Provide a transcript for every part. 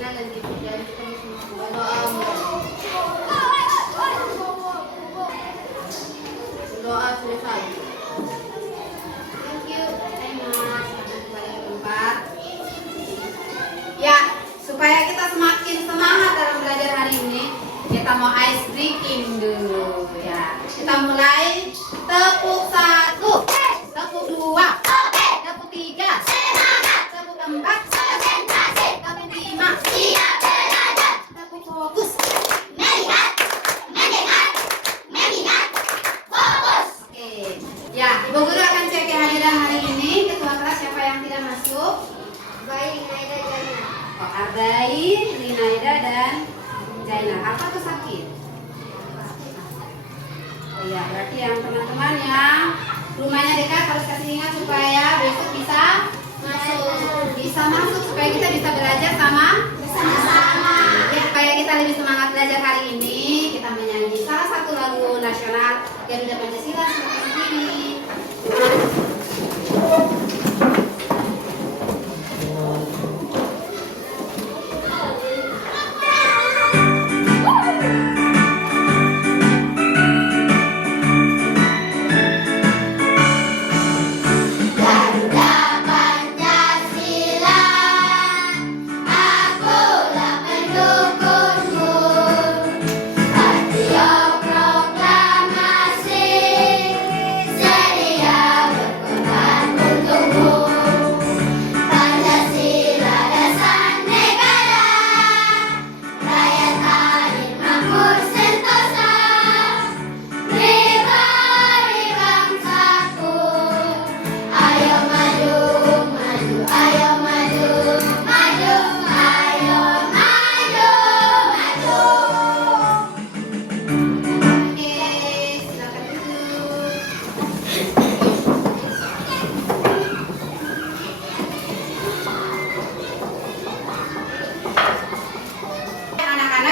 Doa selesai. Thank you. Selamat kembali ke tempat. Ya, supaya kita semakin semangat dalam belajar hari ini, kita mau ice breaking dulu ya. Kita mulai tepuk 1, tepuk 2, tepuk 3, tepuk 4, tepuk 5, tepuk fokus. Ya, Ibu Guru akan cek kehadiran hari ini. Ketua kelas siapa yang tidak masuk? Arbain, Linaida, dan Jaina. Apa tuh sakit? Oh ya, berarti yang teman-teman yang rumahnya dekat harus kasih ingat supaya besok bisa masuk supaya kita bisa belajar bersama. Ya, supaya kita lebih semangat belajar hari ini, kita menyanyi salah satu lagu nasional Garuda Pancasila seperti ini.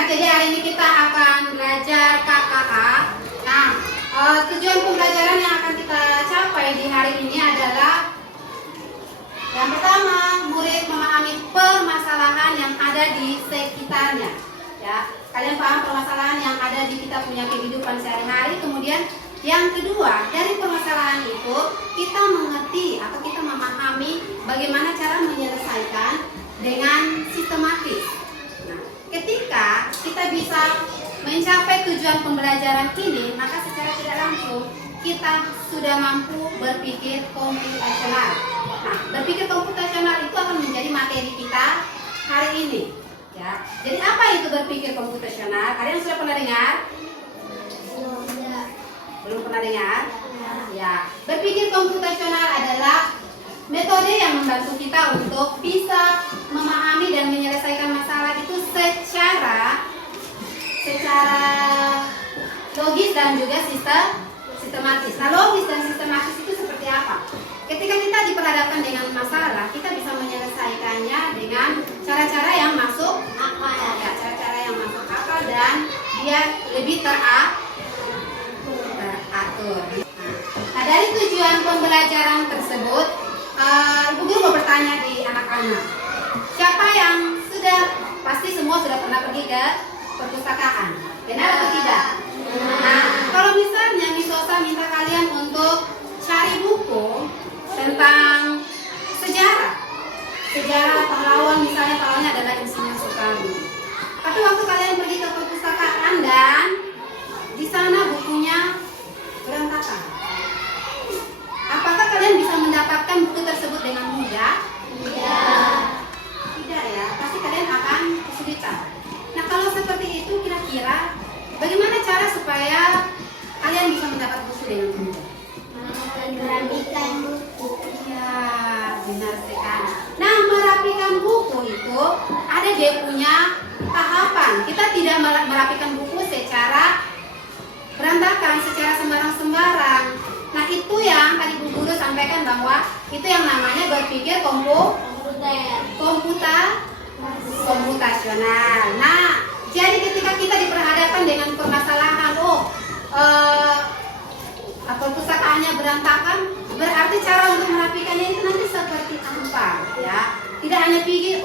Jadi hari ini kita akan belajar KKA. Nah, tujuan pembelajaran yang akan kita capai di hari ini adalah yang pertama, murid memahami permasalahan yang ada di sekitarnya. Ya, kalian paham permasalahan yang ada di kita punya kehidupan sehari-hari. Kemudian yang kedua, dari permasalahan itu kita mengerti atau kita memahami bagaimana cara menyelesaikan dengan sistematis. Ketika kita bisa mencapai tujuan pembelajaran ini, maka secara tidak langsung kita sudah mampu berpikir komputasional. Nah, berpikir komputasional itu akan menjadi materi kita hari ini. Ya, jadi apa itu berpikir komputasional? Kalian sudah pernah dengar? Belum pernah dengar? Ya, berpikir komputasional adalah metode yang membantu kita untuk bisa memahami dan menyelesaikan masalah itu secara logis dan juga sistematis. Nah, logis dan sistematis itu seperti apa? Ketika kita diperhadapkan dengan masalah, kita bisa menyelesaikannya dengan cara-cara yang masuk akal, ya, cara-cara yang masuk akal dan dia lebih teratur. Nah, dari tujuan pembelajaran tersebut, Ibu Guru mau bertanya di anak-anak, siapa yang pasti semua sudah pernah pergi ke perpustakaan, benar atau tidak? Nah, kalau misalnya Miss Sosa minta kalian untuk cari buku tentang sejarah pahlawan, misalnya pahlawannya adalah Insinyur Soekarno. Tapi waktu kalian pergi ke perpustakaan dan di sana bukunya berantakan, apakah kalian bisa mendapatkan buku tersebut dengan mudah? Tidak ya, pasti kalian akan kesulitan. Nah, kalau seperti itu kira-kira bagaimana cara supaya kalian bisa mendapat buku dengan mudah? Merapikan buku. Ya, benar sekali. Nah, merapikan buku itu ada dia punya tahapan. Kita tidak merapikan buku secara berantakan, secara sembarang-sembarang. Nah, itu yang tadi Bu Guru sampaikan bahwa itu yang namanya berpikir komputasional. Nah, jadi ketika kita diperhadapkan dengan permasalahan, perpustakaannya berantakan, berarti cara untuk merapikannya itu nanti seperti apa, ya? Tidak hanya pikir,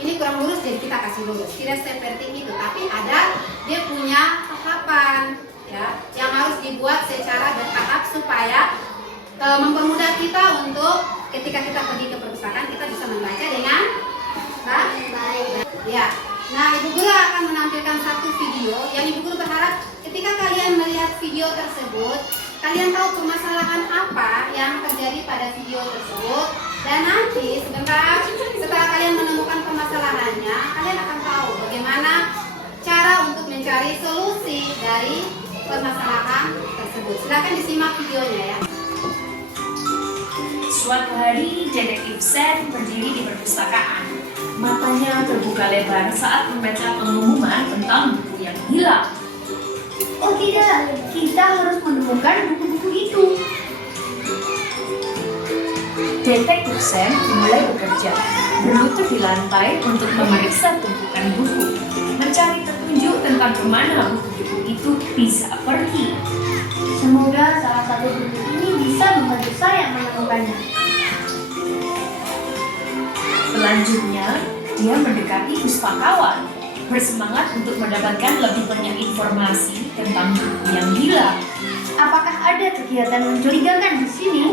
ini kurang lurus, jadi kita kasih lulus. Tidak seperti itu, tapi ada dia punya tahapan ya yang harus dibuat secara bertahap supaya mempermudah kita untuk ketika kita pergi ke perpustakaan kita bisa membaca dengan baik. Ya. Nah, Ibu Guru akan menampilkan satu video yang Ibu Guru berharap ketika kalian melihat video tersebut, kalian tahu permasalahan apa yang terjadi pada video tersebut, dan nanti setelah kalian menemukan permasalahannya, kalian akan tahu bagaimana cara untuk mencari solusi dari permasalahan tersebut. Silakan disimak videonya ya. Suatu hari, detektif Sam berdiri di perpustakaan. Matanya terbuka lebar saat membaca pengumuman tentang buku yang hilang. Oh tidak, kita harus menemukan buku-buku itu. Detektif Sam mulai bekerja, berlutut di lantai untuk memeriksa tumpukan buku, mencari petunjuk tentang kemana buku-buku itu bisa pergi. Semoga salah satu buku ini bisa membantu saya menemukannya. Selanjutnya, dia mendekati pustakawan, bersemangat untuk mendapatkan lebih banyak informasi tentang buku yang hilang. Apakah ada kegiatan mencurigakan di sini?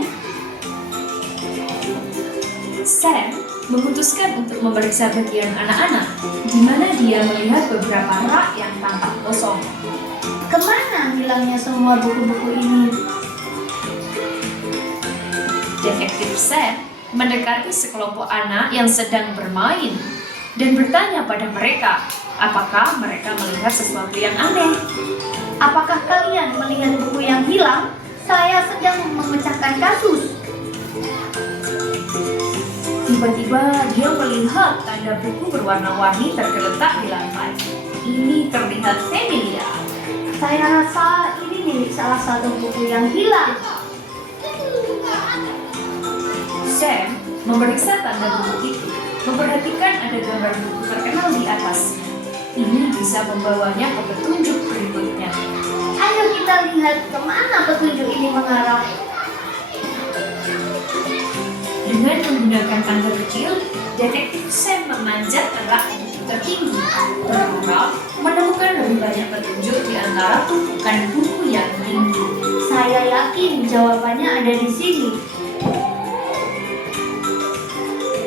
Sam memutuskan untuk memeriksa bagian anak-anak, di mana dia melihat beberapa rak yang tampak kosong. Kemana hilangnya semua buku-buku ini? Detektif Sam mendekati sekelompok anak yang sedang bermain dan bertanya pada mereka, apakah mereka melihat sesuatu yang aneh. Apakah kalian melihat buku yang hilang? Saya sedang memecahkan kasus. Tiba-tiba dia melihat tanda buku berwarna-warni tergeletak di lantai. Ini terlihat familiar. Saya rasa ini milik salah satu buku yang hilang. Sam memeriksa tanda buku itu, memperhatikan ada gambar buku terkenal di atas. Ini bisa membawanya ke petunjuk berikutnya. Ayo kita lihat kemana petunjuk ini mengarah. Dengan menggunakan tangga kecil, detektif Sam memanjat ke rak buku tertinggi, berharap menemukan lebih banyak petunjuk di antara tumpukan buku yang tinggi. Saya yakin jawabannya ada di sini.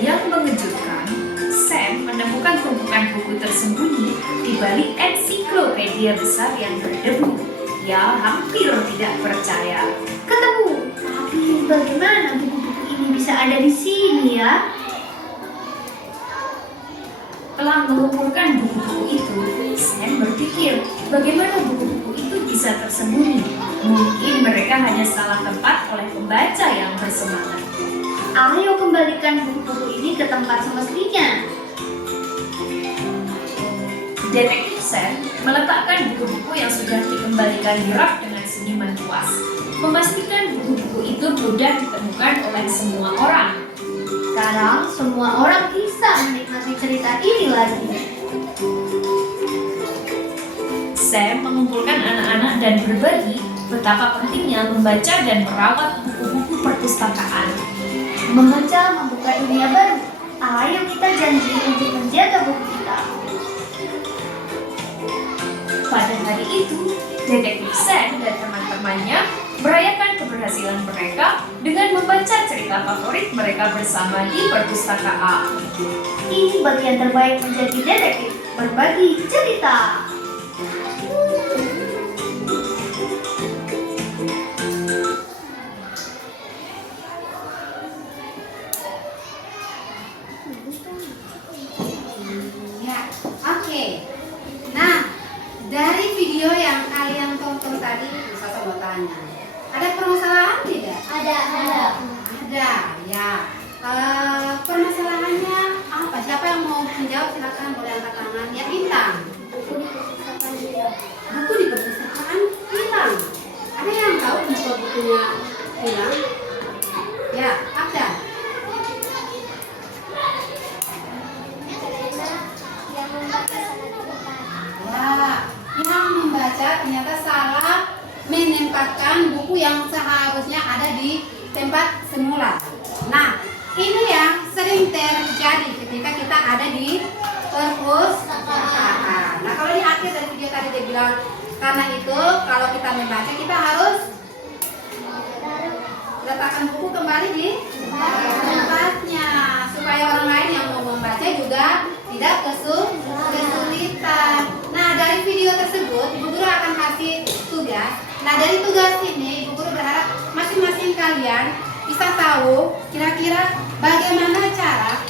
Yang mengejutkan, Sam menemukan tumpukan buku tersembunyi di balik ensiklopedia besar yang berdebu. Dia hampir tidak percaya. Ketemu. Tapi bagaimana buku-buku ini bisa ada di sini ya? Setelah mengumpulkan buku-buku itu, Sam berpikir bagaimana buku-buku itu bisa tersembunyi. Mungkin mereka hanya salah tempat oleh pembaca yang bersemangat. Ayo kembalikan buku-buku ini ke tempat semestinya. Detektif Sam meletakkan buku-buku yang sudah dikembalikan di rak dengan senyuman puas, memastikan buku-buku itu mudah ditemukan oleh semua orang. Sekarang semua orang bisa menikmati cerita ini lagi. Sam mengumpulkan anak-anak dan berbagi betapa pentingnya membaca dan merawat buku-buku perpustakaan. Membaca membuka dunia baru. Ayo kita janji untuk menjaga buku kita. Pada hari itu, detektif Sam dan teman-temannya merayakan keberhasilan mereka dengan membaca cerita favorit mereka bersama di perpustakaan. Ini bagian terbaik menjadi detektif, berbagi cerita. Ya, oke. Nah, dari video yang kalian tonton tadi, saya mau tanya, ada permasalahan tidak? Ada. Ada, ya. Permasalahannya apa? Siapa yang mau menjawab? Silakan, boleh angkat tangan. Ya, Bintang. Buku di perpustakaan hilang. Ada yang tahu kenapa bukunya hilang? Ya, ada. Yang membaca ternyata salah menempatkan buku yang seharusnya ada di tempat semula. Nah, ini yang sering terjadi ketika kita ada di perpustakaan. Nah, kalau di akhir dari video tadi dia bilang karena itu kalau kita membaca kita harus letakkan buku kembali di tempatnya supaya orang lain yang mau membaca juga tidak kesulitan. Nah, dari video tersebut Ibu Guru akan kasih tugas. Nah, dari tugas ini Ibu Guru berharap masing-masing kalian bisa tahu kira-kira bagaimana cara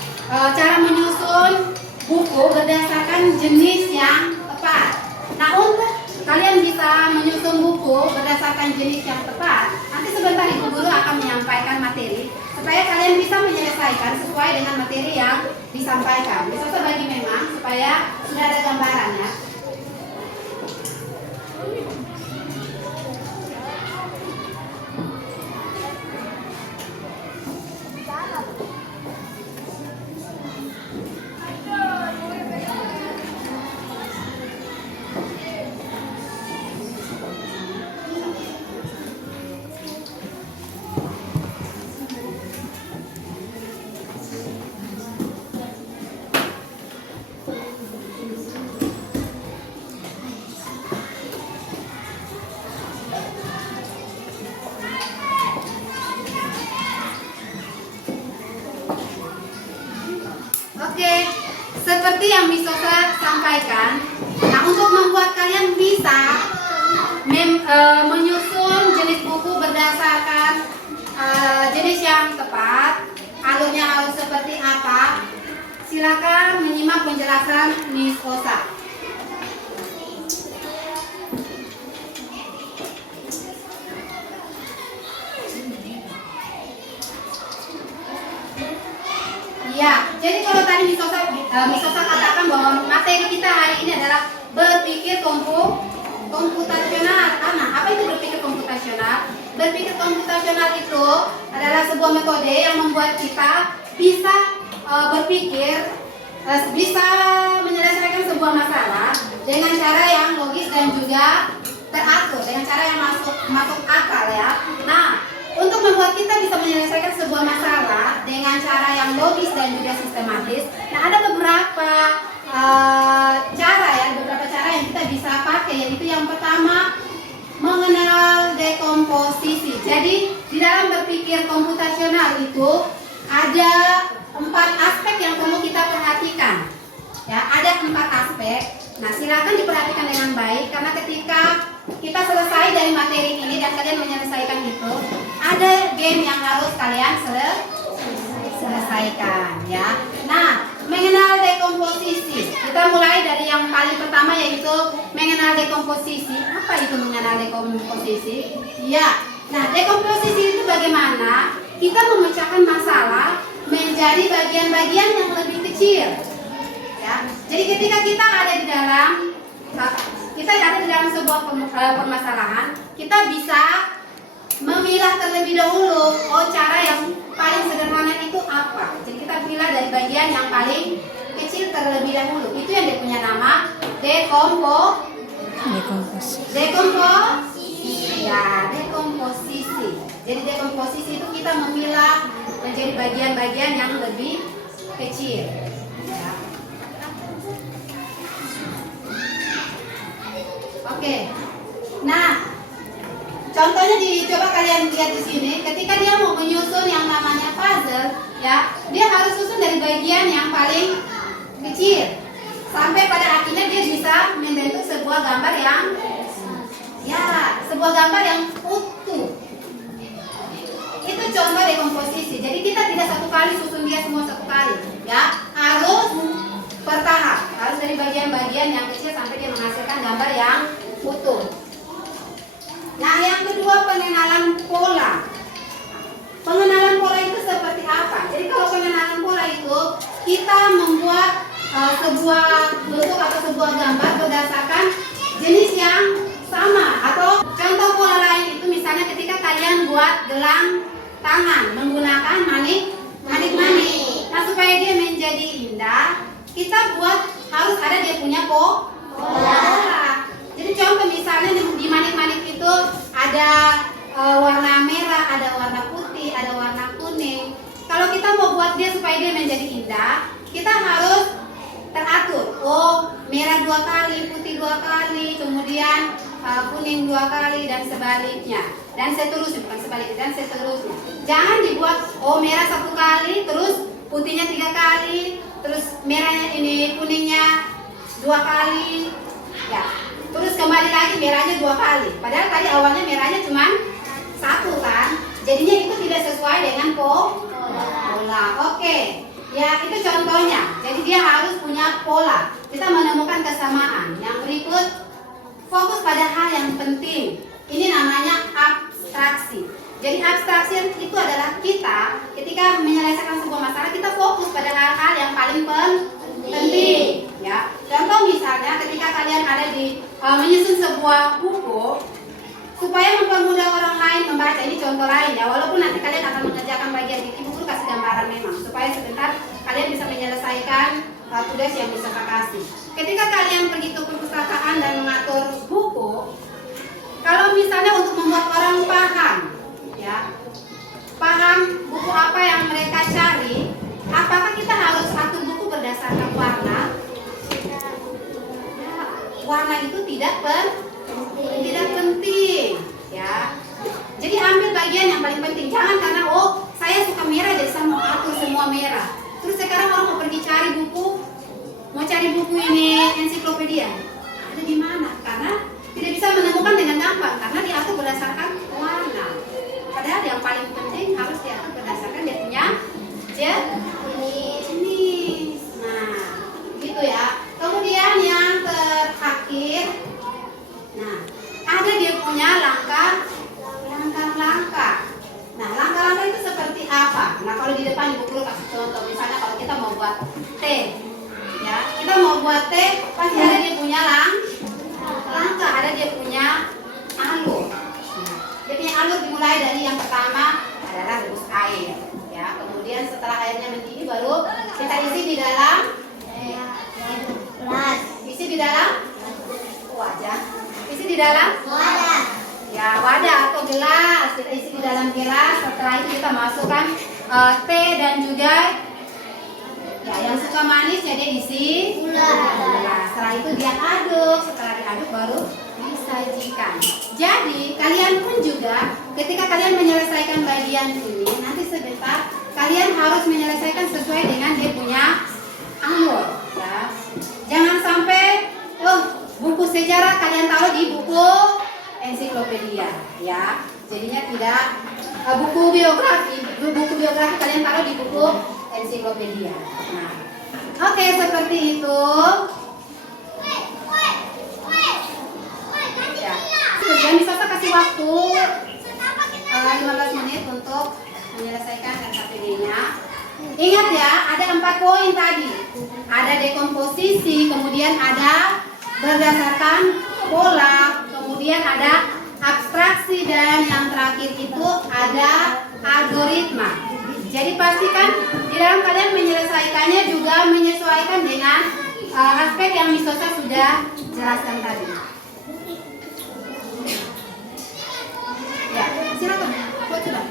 menyusun buku berdasarkan jenis yang tepat. Nah, untuk kalian bisa menyusun buku berdasarkan jenis yang tepat, nanti sebentar Ibu Guru akan menyampaikan materi supaya kalian bisa menyelesaikan sesuai dengan materi yang disampaikan. Bisa terbagi memang supaya sudah ada gambarannya. Oke, seperti yang Misosa sampaikan, nah untuk membuat kalian bisa menyusun jenis buku berdasarkan jenis yang tepat, alurnya harus seperti apa, silakan menyimak penjelasan Misosa. Ya, jadi kalau tadi Misosa katakan bahwa materi kita hari ini adalah berpikir komputasional. Nah, apa itu berpikir komputasional? Berpikir komputasional itu adalah sebuah metode yang membuat kita bisa berpikir, bisa menyelesaikan sebuah masalah dengan cara yang logis dan juga teratur, dengan cara yang masuk akal ya. Nah, untuk membuat kita bisa menyelesaikan sebuah masalah dengan cara yang logis dan juga sistematis, nah ada beberapa cara yang kita bisa pakai, yaitu yang pertama mengenal dekomposisi. Jadi di dalam berpikir komputasional itu ada 4 aspek yang perlu kita perhatikan. Ya, ada 4 aspek. Nah, silakan diperhatikan dengan baik karena ketika kita selesai dari materi ini dan kalian menyelesaikan itu, ada game yang harus kalian selesaikan ya. Nah, mengenal dekomposisi. Kita mulai dari yang paling pertama yaitu mengenal dekomposisi. Apa itu mengenal dekomposisi? Ya. Nah, dekomposisi itu bagaimana kita memecahkan masalah menjadi bagian-bagian yang lebih kecil. Ya. Jadi ketika kita ada di dalam sebuah permasalahan, kita bisa memilah terlebih dahulu, cara yang paling sederhana itu apa. Jadi kita pilih dari bagian yang paling kecil terlebih dahulu. Itu yang dia punya nama dekomposisi. Jadi dekomposisi itu kita memilah menjadi bagian-bagian yang lebih kecil. Ya. Oke. Nah, contohnya coba kalian lihat di sini, ketika dia mau menyusun yang namanya puzzle, ya, dia harus susun dari bagian yang paling kecil sampai pada akhirnya dia bisa membentuk sebuah gambar yang utuh. Itu contoh dekomposisi. Jadi kita tidak satu kali susun dia semua satu kali, ya, harus bertahap, harus dari bagian-bagian yang kecil sampai dia menghasilkan gambar yang utuh. Nah, yang kedua pengenalan pola. Pengenalan pola itu seperti apa? Jadi kalau pengenalan pola itu kita membuat sebuah bentuk atau sebuah gambar berdasarkan jenis yang sama. Atau contoh pola lain itu misalnya ketika kalian buat gelang tangan menggunakan manik-manik. Nah, supaya dia menjadi indah, kita buat harus ada dia punya pola. Jadi contoh misalnya di manik-manik itu ada warna merah, ada warna putih, ada warna kuning. Kalau kita mau buat dia supaya dia menjadi indah, kita harus atur. Oh, merah 2 kali, putih 2 kali, kemudian kuning 2 kali dan sebaliknya. Dan seterusnya, bukan sebaliknya, dan seterusnya. Jangan dibuat merah 1 kali, terus putihnya 3 kali, terus merahnya ini kuningnya 2 kali. Ya. Terus kembali lagi merahnya 2 kali. Padahal tadi awalnya merahnya cuma 1 kan. Jadinya itu tidak sesuai dengan pola. Oke. Ya, itu contohnya. Jadi dia harus punya pola. Kita menemukan kesamaan. Yang berikut, fokus pada hal yang penting. Ini namanya abstraksi. Jadi abstraksi itu adalah kita ketika menyelesaikan sebuah masalah, kita fokus pada hal-hal yang paling penting. Ya. Contoh misalnya ketika kalian ada di menyusun sebuah buku, supaya mempermudah orang lain membaca, ini contoh lain ya, walaupun nanti kalian akan mengerjakan bagian ini, buku kasih gambaran memang, supaya sebentar kalian bisa menyelesaikan tugas yang bisa kasih. Ketika kalian pergi ke perpustakaan dan mengatur buku, kalau misalnya untuk membuat orang paham, ya, paham buku apa yang mereka cari, apakah kita harus atur buku berdasarkan warna? Warna itu tidak penting, ya. Jadi ambil bagian yang paling penting. Jangan karena saya suka merah jadi saya mau atur semua merah. Terus sekarang orang mau pergi cari buku, mau cari buku ini ensiklopedia, ada di mana? Karena tidak bisa menemukan dengan gampang karena diatur berdasarkan warna. Padahal yang paling penting harus diatur berdasarkan dia punya jenis. Nah, gitu ya. Kemudian yang terakhir, nah, ada dia punya langkah-langkah. Nah, langkah-langkah itu seperti apa? Nah, kalau di depan ibu guru kasih contoh, misalnya kalau kita mau buat teh, ya, kita mau buat teh, pasti ada dia punya langkah, ada dia punya alur. Dia punya alur dimulai dari yang pertama adalah rebus air, ya. Kemudian setelah airnya mendidih baru kita isi di dalam gelas, isi di dalam wadah. Isi di dalam wadah. Ya, wadah atau gelas. Kita isi di dalam gelas. Setelah itu kita masukkan teh dan juga ya yang suka manis ya dia isi gula. Nah, setelah itu dia aduk. Setelah diaduk baru disajikan. Jadi kalian pun juga ketika kalian menyelesaikan bagian ini, nanti sebentar kalian harus menyelesaikan sesuai dengan dia punya alur. Ya. Jangan sampai buku sejarah kalian taruh di buku ensiklopedia, ya. Jadinya tidak buku biografi kalian taruh di buku ensiklopedia. Nah, oke, seperti itu. Ya. Kemudian bisa kasih waktu 15 menit untuk menyelesaikan RKPD-nya. Ingat ya, ada 4 poin tadi. Ada dekomposisi, kemudian ada berdasarkan pola, kemudian ada abstraksi, dan yang terakhir itu ada algoritma. Jadi pastikan di dalam kalian menyelesaikannya juga menyesuaikan dengan aspek yang Miss Sosa sudah jelaskan tadi. Ya, silakan. Buat coba.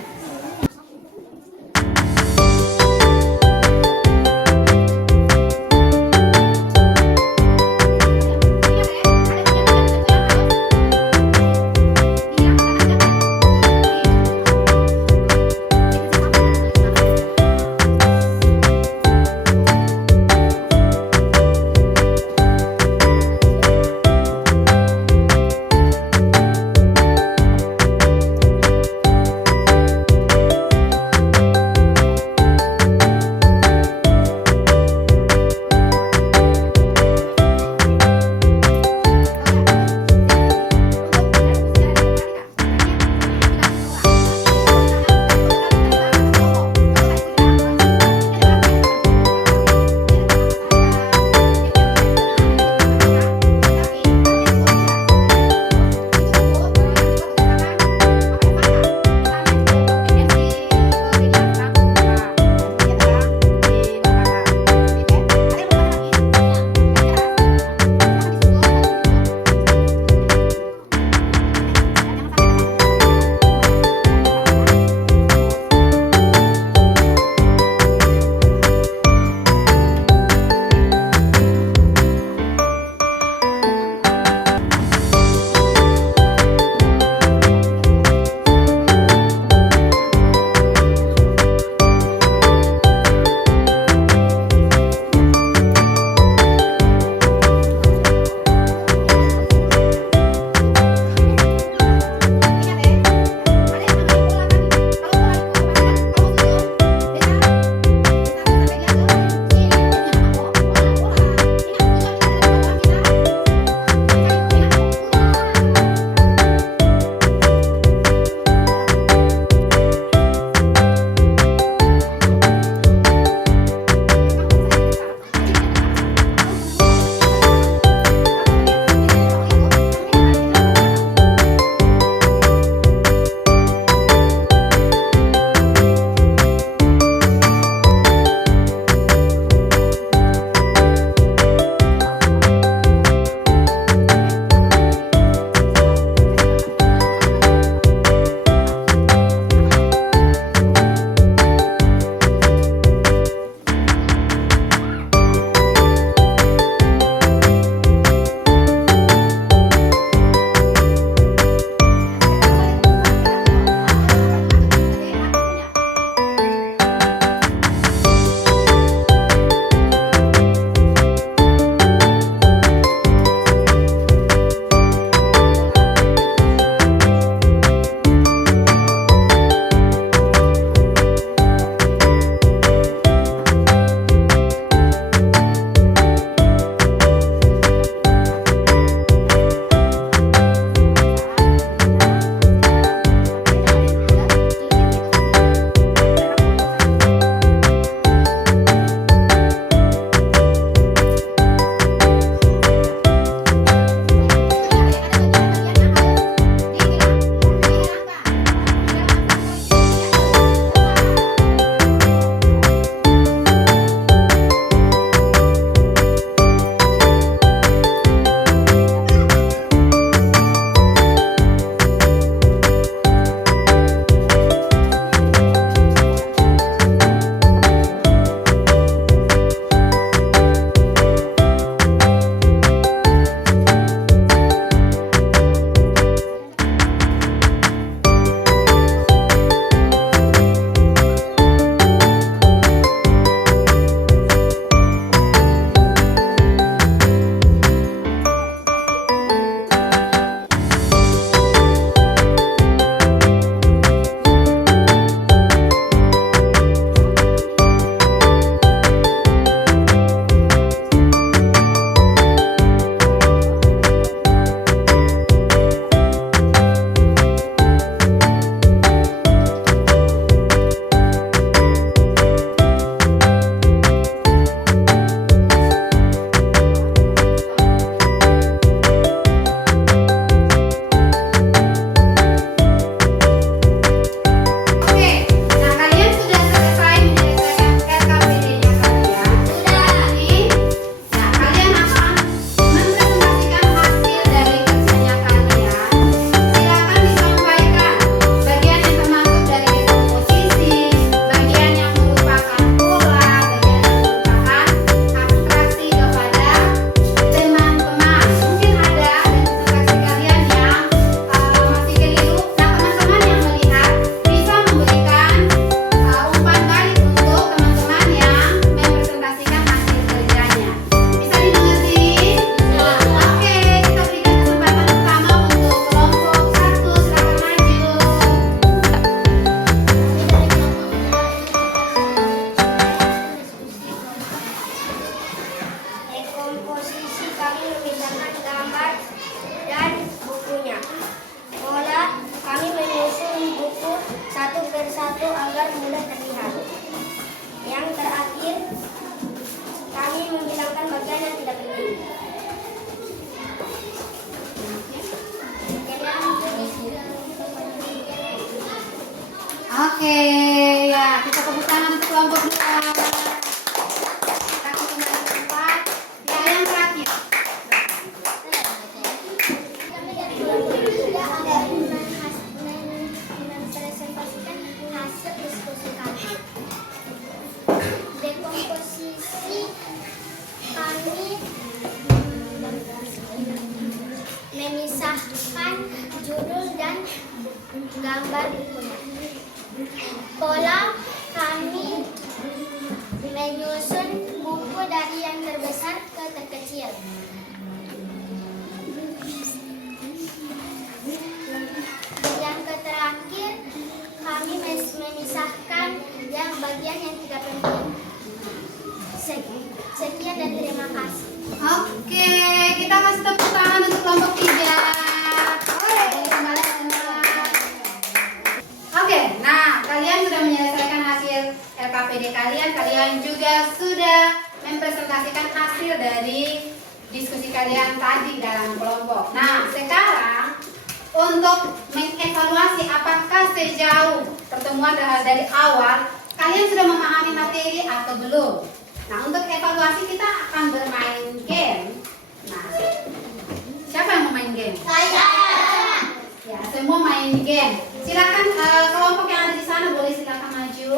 Oke, ya kita tepuk tangan untuk kelompok 2. Kita kembali ke tempat. Ya, yang terakhir. Mempresentasikan hasil diskusi kami. Dekomposisi kami memisahkan judul dan gambar bukunya. Pola kami menyusun buku dari yang terbesar ke terkecil. Yang terakhir, kami memisahkan yang bagian yang tidak penting. Sekian dan terima kasih. Oke, kita kasih tepuk tangan untuk kelompok 3. Kembali ke tempat. Oke, nah kalian sudah menyelesaikan hasil LKPD kalian. Kalian juga sudah mempresentasikan hasil dari diskusi kalian tadi dalam kelompok. Nah, sekarang untuk mengevaluasi apakah sejauh pertemuan dari awal kalian sudah memahami materi atau belum. Nah, untuk evaluasi kita akan bermain game. Nah, siapa yang mau main game? Saya. Ya, semua main game. Silakan kelompok yang ada di sana boleh silakan maju.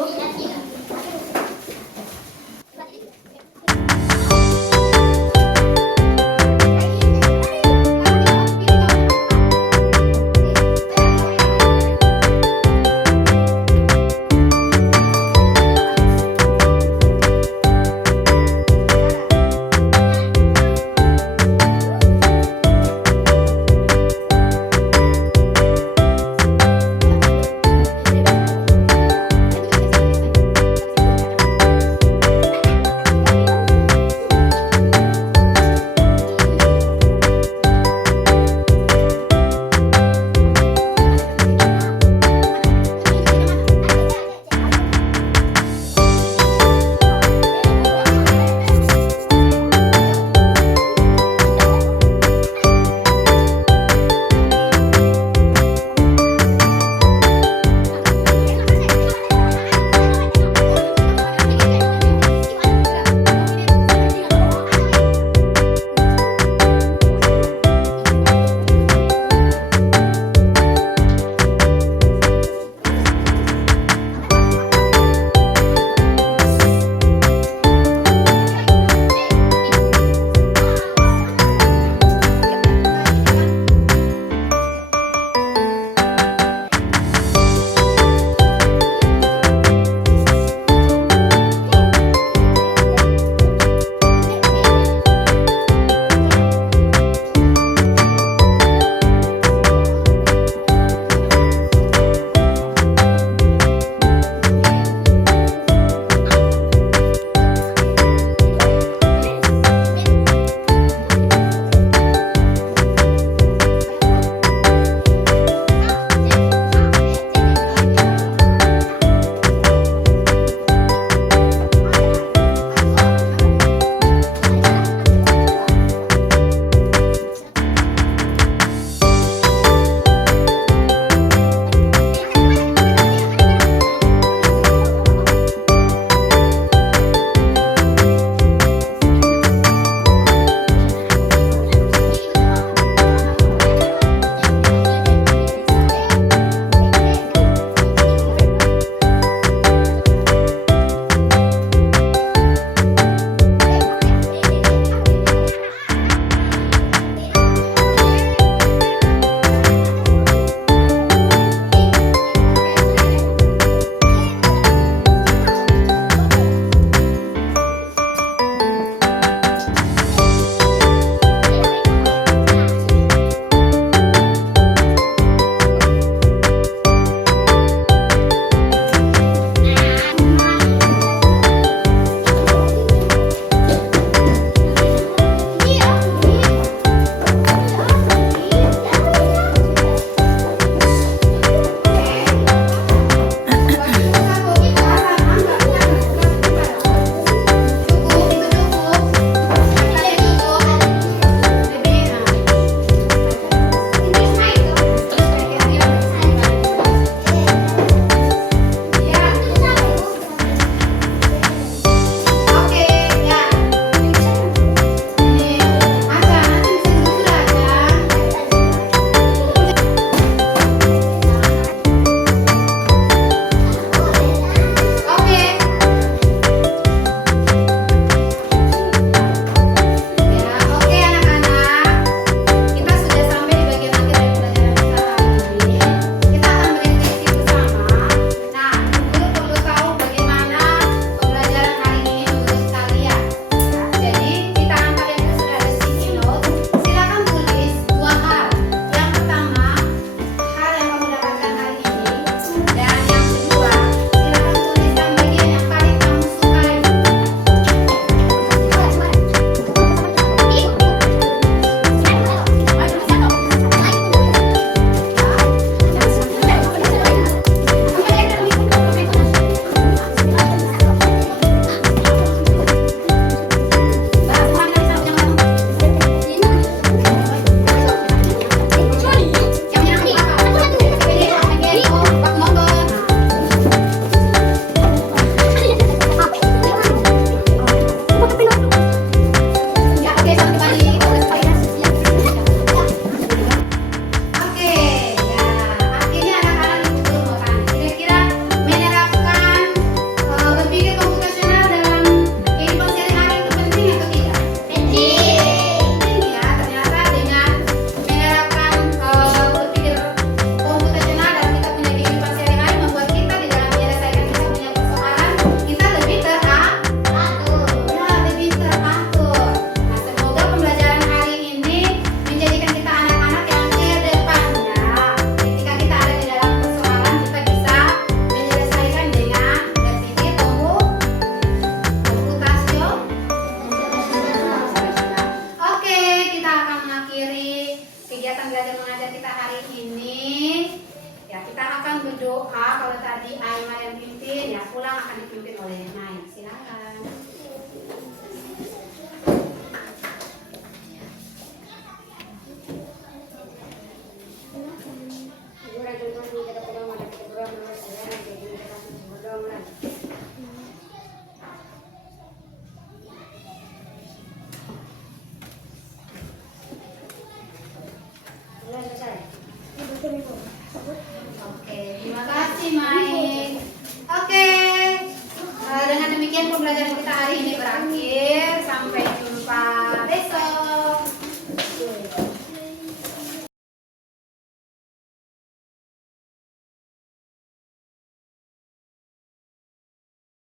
doa, kalau tadi Aima yang pimpin, ya pulang akan dipimpin oleh Nai.